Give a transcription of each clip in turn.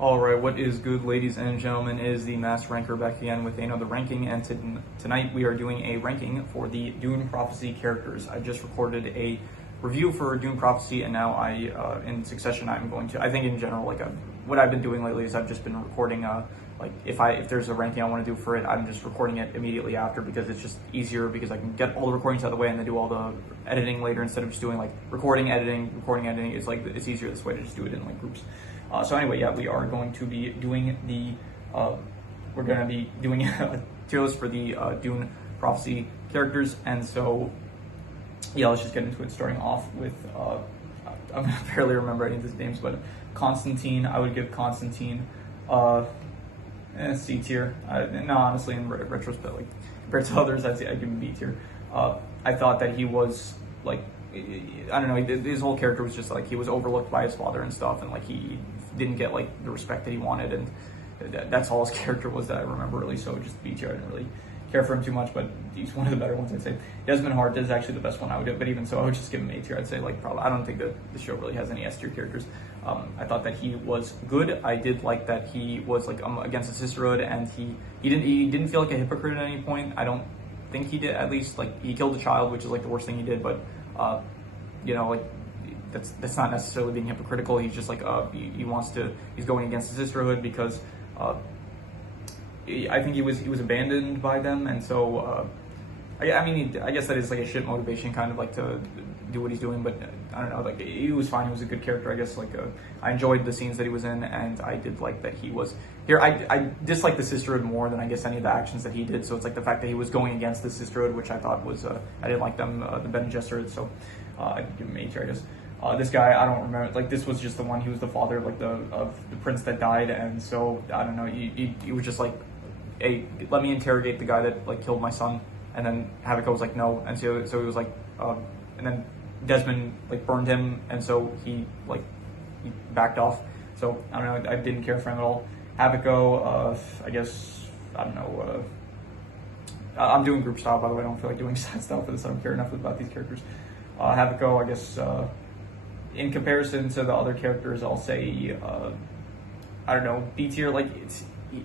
Alright, what is good, ladies and gentlemen? It is the Master Ranker back again with another ranking, and tonight we are doing a ranking for the Dune Prophecy characters. I just recorded a review for Dune Prophecy, and now in succession, I'm going to, I think in general, what I've been doing lately is I've just been recording, if there's a ranking I want to do for it, I'm just recording it immediately after because it's just easier because I can get all the recordings out of the way and then do all the editing later instead of just doing recording, editing. It's easier this way to just do it in groups. So anyway, yeah, we are going to be doing we're going to be doing tier list for the Dune Prophecy characters, and so yeah, let's just get into it. Starting off with I'm gonna barely remember any of these names, but Constantine, I would give Constantine C tier. No, honestly, in retrospect, compared to others, I'd give him B tier. I thought that he was I don't know, his whole character was just he was overlooked by his father and stuff, and he didn't get the respect that he wanted, and that's all his character was that I remember really. So just B tier. I didn't really care for him too much, but he's one of the better ones, I'd say. Desmond Hart is actually the best one I would do, but even so, I would just give him A tier. I'd say probably I don't think that the show really has any S tier characters. I thought that he was good. I did like that he was against the sisterhood, and he didn't feel like a hypocrite at any point. I don't think he did. At least he killed a child, which is the worst thing he did, but that's not necessarily being hypocritical. He's just he's going against the sisterhood because I think he was abandoned by them, and so I guess that is a shit motivation kind of to do what he's doing, but I don't know, he was fine. He was a good character, I guess. I enjoyed the scenes that he was in, and I did like that he was here. I dislike the sisterhood more than I guess any of the actions that he did, so it's the fact that he was going against the sisterhood, which I thought was I didn't like them, the Bene Gesserit, so I'd give him A tier, I guess. This guy, I don't remember, this was just the one, he was the father of the prince that died, and so I don't know, he was just hey, let me interrogate the guy that killed my son, and then Havoc was no, and so he was and then Desmond burned him, and so he backed off. So I don't know, I didn't care for him at all. Havoc, I guess, I don't know, I'm doing group style, by the way. I don't feel like doing side style for this. I don't care enough about these characters. Havoc, I guess, in comparison to the other characters, I'll say, I don't know, B tier.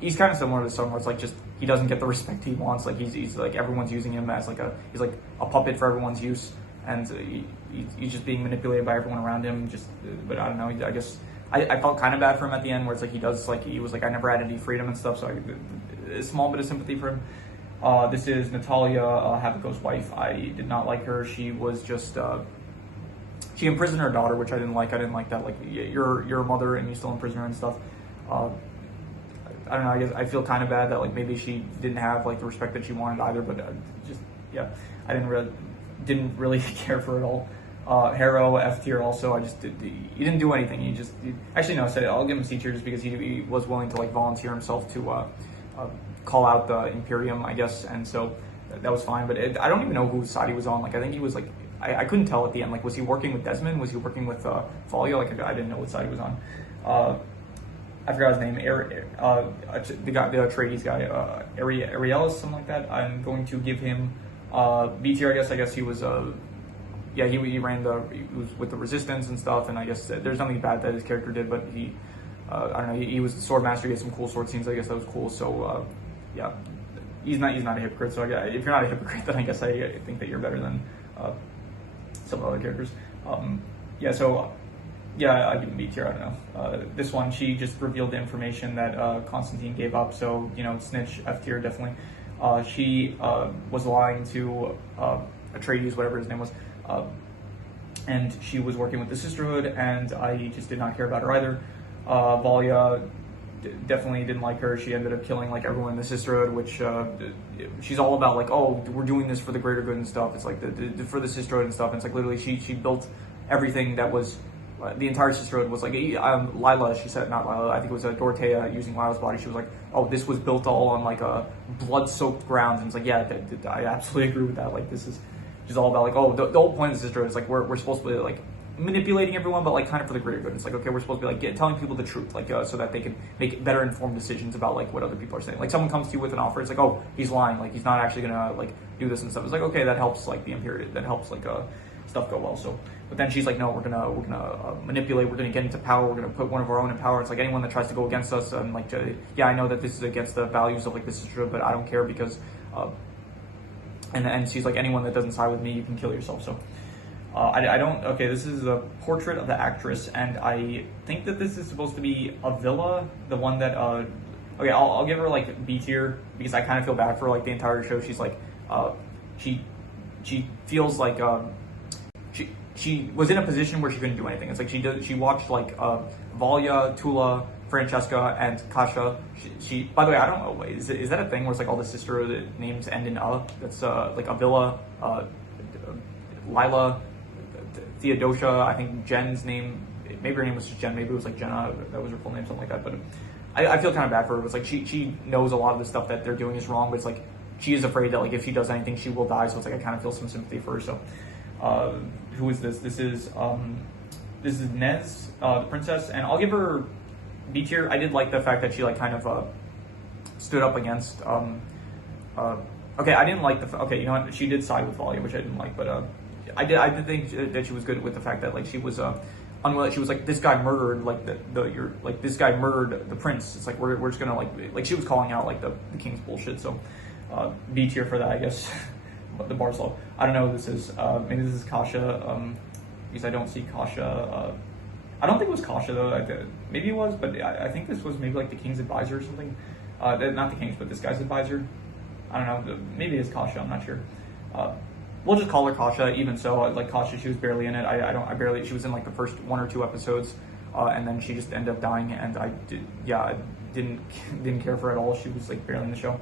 He's kind of similar to someone where it's he doesn't get the respect he wants. He's everyone's using him as he's a puppet for everyone's use, and he's just being manipulated by everyone around him. But I don't know. I guess I felt kind of bad for him at the end, where it's he was I never had any freedom and stuff. So a small bit of sympathy for him. This is Natalia, Havoc's wife. I did not like her. She was just she imprisoned her daughter, which I didn't like. I didn't like that. You're a mother and you still imprison her and stuff. I don't know, I guess I feel kind of bad that maybe she didn't have the respect that she wanted either, but I didn't really care for it all. Harrow, F tier also. He didn't do anything. Actually no, I'll give him C tier just because he was willing to volunteer himself to call out the Imperium, I guess, and so that was fine. But I don't even know whose side he was on. I think he was I couldn't tell at the end. Was he working with Desmond? Was he working with Folio? I didn't know what side he was on. I forgot his name. The Atreides guy, Ariellis, something like that. I'm going to give him B tier. I guess he was he ran he was with the resistance and stuff, and I guess there's nothing bad that his character did, but I don't know, he was the sword master. He had some cool sword scenes. I guess that was cool. So yeah, he's not a hypocrite. So if you're not a hypocrite, then I guess I think that you're better than some other characters. Yeah, I give him B tier. I don't know. This one, she just revealed the information that Constantine gave up. So snitch, F tier definitely. She was lying to Atreides, whatever his name was, and she was working with the sisterhood, and I just did not care about her either. Valia, definitely didn't like her. She ended up killing everyone in the sisterhood, which she's all about oh, we're doing this for the greater good and stuff. It's for the sisterhood and stuff. And it's literally she built everything that was. The entire sisterhood was Lila, she said, not Lila, I think it was Dorothea using Lila's body. She was oh, this was built all on a blood-soaked ground. And it's yeah, I absolutely agree with that. This is just all about oh, the whole point of the sisterhood is we're supposed to be manipulating everyone, but kind of for the greater good. It's okay, we're supposed to be telling people the truth, so that they can make better informed decisions about what other people are saying. Someone comes to you with an offer, it's oh, he's lying, he's not actually gonna do this and stuff. It's okay, that helps the Imperium, that helps stuff go well. So, but then she's like, no, we're gonna manipulate. We're gonna get into power. We're gonna put one of our own in power. It's like anyone that tries to go against us, and like, yeah, I know that this is against the values of like the sisterhood, but I don't care because, and she's like, anyone that doesn't side with me, you can kill yourself. So. I don't. Okay, this is a portrait of the actress, and I think that this is supposed to be Avila, the one that. Okay, I'll give her like B tier because I kind of feel bad for like the entire show. She's like, she feels like she was in a position where she couldn't do anything. It's like she watched like Valia, Tula, Francesca, and Kasha. She by the way, I don't know. Is that a thing where it's like all the sister names end in That's like Avila, Lila, Theodosia. I think Jen's name, maybe her name was just Jen, maybe it was like Jenna, that was her full name, something like that. But I feel kind of bad for her. It's like she knows a lot of the stuff that they're doing is wrong, but it's like she is afraid that like if she does anything, she will die. So it's like I kind of feel some sympathy for her. So who is this? This is Nez, the princess, and I'll give her B tier. I did like the fact that she like kind of stood up against. Okay, I didn't like okay, you know what? She did side with Valia, which I didn't like, but I did think that she was good with the fact that like she was unwilling. She was like, this guy murdered like this guy murdered the prince. It's like we're just gonna like she was calling out like the king's bullshit. So B tier for that, I guess. But the bar's low. I don't know who this is. Maybe this is Kasha. Because I don't see Kasha. I don't think it was Kasha though. Maybe it was, but I think this was maybe like the king's advisor or something. Not the king's, but this guy's advisor. I don't know. Maybe it's Kasha. I'm not sure. We'll just call her Kasha. Even so, like Kasha, she was barely in it. I barely. She was in like the first 1 or 2 episodes, and then she just ended up dying. And I didn't care for her at all. She was like barely in the show.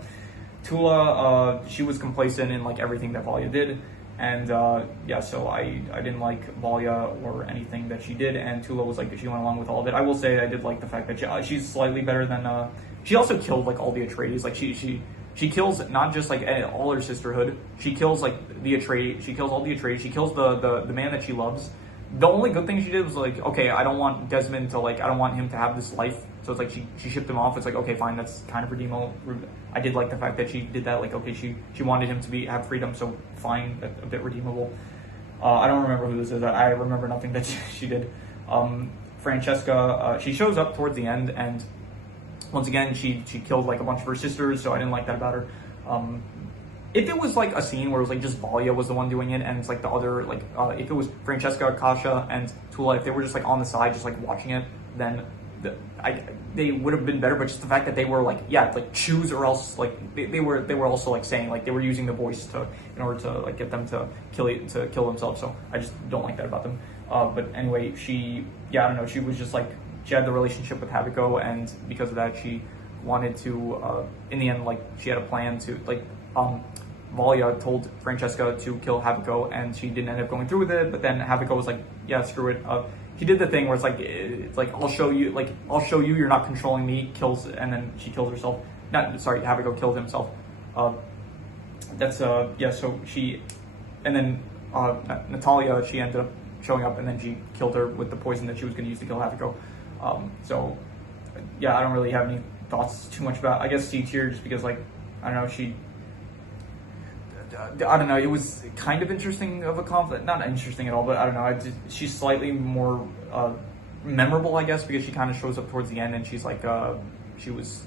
Tula, she was complacent in like everything that Valia did, and so I didn't like Valia or anything that she did. And Tula was like she went along with all of it. I will say I did like the fact that she's slightly better than. She also killed like all the Atreides. Like she kills not just like all her sisterhood. She kills like the Atreides. She kills all the Atreides. She kills the man that she loves. The only good thing she did was like, okay, I don't want Desmond to like, I don't want him to have this life. So it's like she shipped him off. It's like, okay, fine, that's kind of redeemable. I did like the fact that she did that. Like, okay, she wanted him to have freedom, so fine, that's a bit redeemable. I don't remember who this is. I remember nothing that she did. Francesca, she shows up towards the end, and once again, she killed like a bunch of her sisters, so I didn't like that about her. If it was like a scene where it was like just Valia was the one doing it, and it's like the other like if it was Francesca, Kasha, and Tula, if they were just like on the side, just like watching it, then they would have been better. But just the fact that they were like, yeah, like choose or else, like they were also like saying like they were using the voice in order to like get them to kill themselves. So I just don't like that about them. But anyway, I don't know. She was just like she had the relationship with Haviko, and because of that, she wanted to. In the end, like she had a plan to like. Valia told Francesca to kill Haviko, and she didn't end up going through with it. But then Haviko was like, "Yeah, screw it." He did the thing where it's like I'll show you. You're not controlling me. Kills, and then she kills herself. Haviko killed himself. So she, and then Natalia, she ended up showing up, and then she killed her with the poison that she was going to use to kill Haviko. I don't really have any thoughts too much about. I guess C tier, just because like I don't know, I don't know. It was kind of interesting of a conflict. Not interesting at all, but I don't know. She's slightly more memorable, I guess, because she kind of shows up towards the end, and she's like, she was,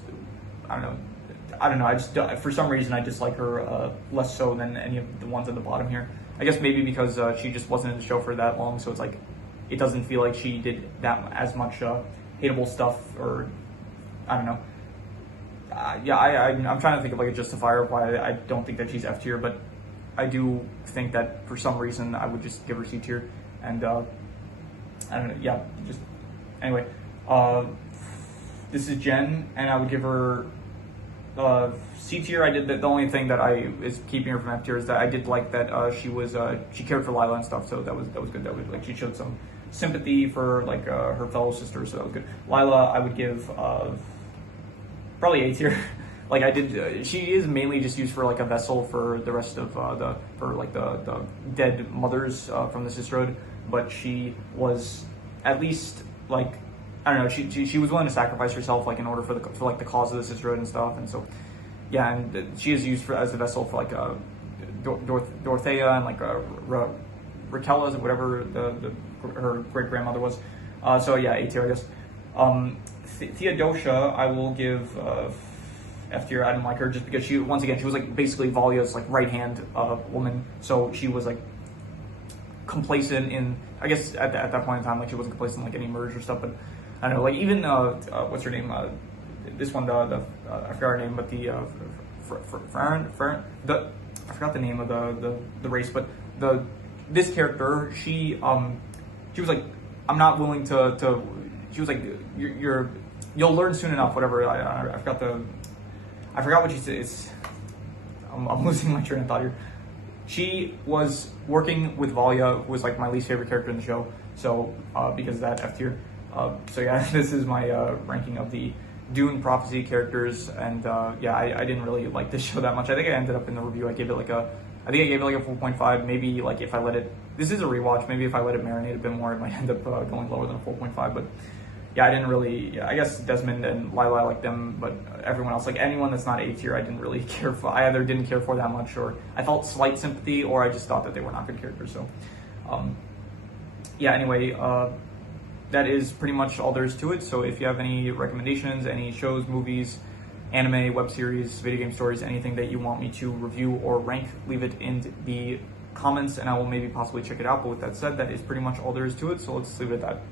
I don't know. I just for some reason I dislike her less so than any of the ones at the bottom here. I guess maybe because she just wasn't in the show for that long, so it's like it doesn't feel like she did that as much hateable stuff, or I don't know. I'm trying to think of like a justifier of why I don't think that she's F tier, but I do think that for some reason I would just give her C tier, and I don't know. Yeah, just anyway. This is Jen, and I would give her C tier. I did the only thing that is keeping her from F tier is that I did like that she cared for Lila and stuff, so that was good. That was like she showed some sympathy for like her fellow sisters, so that was good. Lila, I would give. Probably A tier. Like I did, she is mainly just used for like a vessel for the rest of the dead mothers from the sisterhood. But she was at least like I don't know. She was willing to sacrifice herself like in order for the cause of the sisterhood and stuff. And so yeah, and she is used as a vessel for like Dorothea and like Raquel, whatever her great grandmother was. So yeah, A tier, I guess. Theodosia, I will give F tier. I didn't like her just because she was like basically Valya's like right hand woman. So she was like complacent in, I guess at that point in time, like she wasn't complacent in like any merge or stuff. But I don't know, like even what's her name? This one, I forgot her name, but the I forgot the name of the race, but this character, she was like, I'm not willing to she was like, you'll learn soon enough, whatever. I forgot what she said. I'm losing my train of thought here. She was working with Valya, who was like my least favorite character in the show. So because of that, F tier. So yeah, this is my ranking of the Dune Prophecy characters, and yeah, I didn't really like this show that much. I think I ended up in the review, I gave it like a 4.5. Maybe like if I let it, this is a rewatch, maybe if I let it marinate a bit more, it might end up going lower than a 4.5. But yeah, I didn't really, yeah, I guess Desmond and Lila, I like them, but everyone else, like anyone that's not A tier, I didn't really care for. I either didn't care for that much, or I felt slight sympathy, or I just thought that they were not good characters. So yeah, anyway, that is pretty much all there is to it. So if you have any recommendations, any shows, movies, anime, web series, video game stories, anything that you want me to review or rank, leave it in the comments and I will maybe possibly check it out. But with that said, that is pretty much all there is to it. So let's leave it at that.